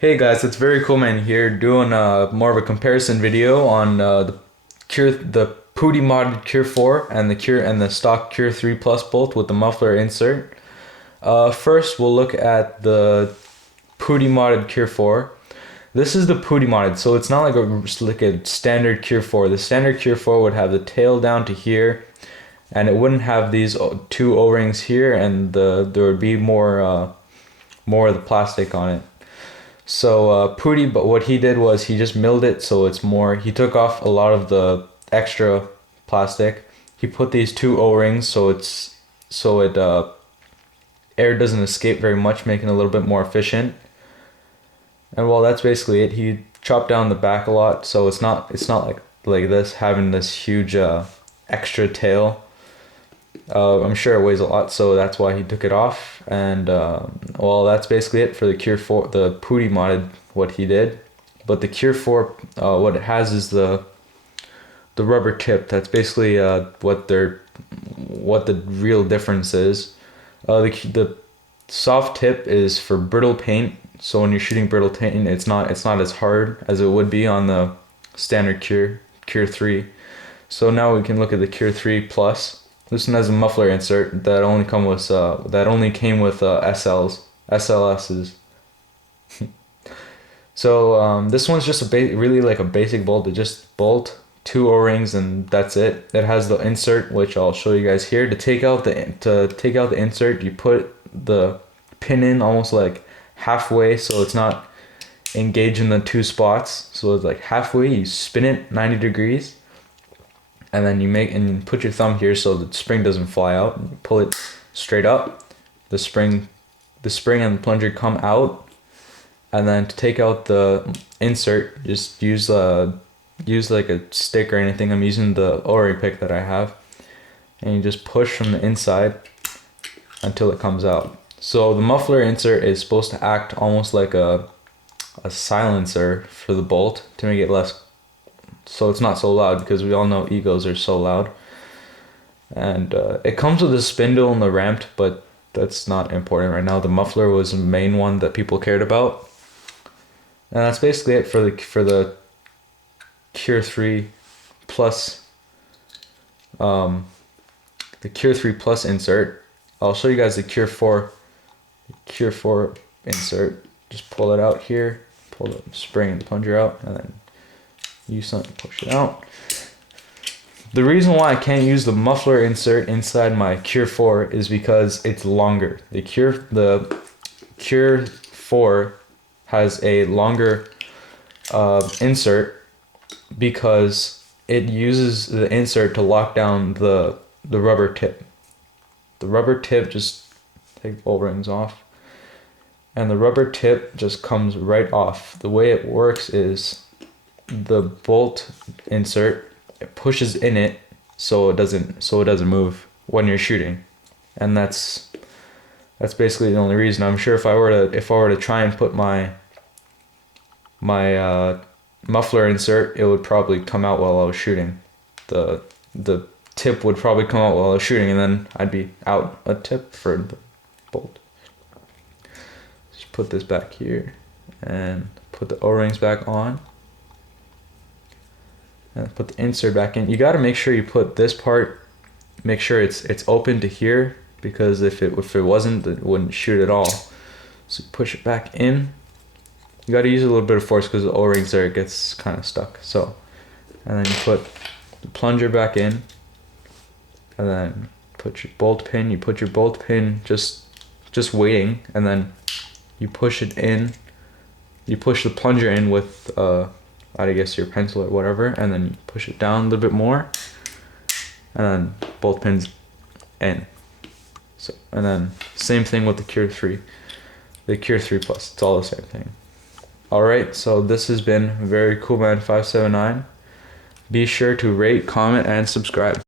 Hey guys, it's Very Cool Man here doing more of a comparison video on the Pooty modded Cure 4 and the stock Cure 3 Plus bolt with the muffler insert. First we'll look at the Pooty modded Cure 4. This is the Pooty modded, so it's not like a standard Cure 4. The standard Cure 4 would have the tail down to here, and it wouldn't have these two O-rings here, and there would be more of the plastic on it. So Pooty, but what he did was he just milled it so it's more. He took off a lot of the extra plastic. He put these two O-rings so air doesn't escape very much, making it a little bit more efficient. And well, that's basically it. He chopped down the back a lot, so it's not like this having this huge extra tail. I'm sure it weighs a lot, so that's why he took it off. And well, that's basically it for the Cure 4, the Pooty modded what he did. But the Cure 4, what it has is the rubber tip. That's basically what the real difference is. The soft tip is for brittle paint. So when you're shooting brittle paint, it's not as hard as it would be on the standard Cure 3. So now we can look at the Cure 3 Plus. This one has a muffler insert that only came with SLSs. So this one's just really like a basic bolt. It just bolt two O-rings and that's it. It has the insert, which I'll show you guys here. To take out the insert, you put the pin in almost like halfway, so it's not engaged in the two spots. So it's like halfway. You spin it 90 degrees. And then you put your thumb here so the spring doesn't fly out. And you pull it straight up. The spring and the plunger come out. And then to take out the insert, just use like a stick or anything. I'm using the O-ring pick that I have. And you just push from the inside until it comes out. So the muffler insert is supposed to act almost like a silencer for the bolt to make it less, so it's not so loud, because we all know egos are so loud. And it comes with a spindle and the ramped, but that's not important right now. The muffler was the main one that people cared about. And that's basically it for the Cure 3 Plus the Cure 3 Plus insert. I'll show you guys the Cure 4 insert. Just pull it out here, pull the spring and the plunger out, and then use something to push it out. The reason why I can't use the muffler insert inside my Cure 4 is because it's longer. The Cure 4 has a longer insert because it uses the insert to lock down the rubber tip. The rubber tip, just take the O-rings off, and the rubber tip just comes right off. The way it works is the bolt insert, it pushes in it so it doesn't move when you're shooting. And that's basically the only reason. I'm sure if I were to try and put my muffler insert, it would probably come out while I was shooting. The tip would probably come out while I was shooting, and then I'd be out a tip for the bolt. Just put this back here and put the O-rings back on. And put the insert back in. You got to make sure you put this part, make sure it's open to here, because if it wasn't, it wouldn't shoot at all. So push it back in. You got to use a little bit of force because the O-rings there, it gets kind of stuck. So, and then you put the plunger back in, and then put your bolt pin. You put your bolt pin just waiting, and then you push it in. You push the plunger in with I guess your pencil or whatever, and then you push it down a little bit more, and then both pins in. So, and then same thing with the Cure 3 Plus. It's all the same thing. Alright, so this has been Very Cool Man 579. Be sure to rate, comment, and subscribe.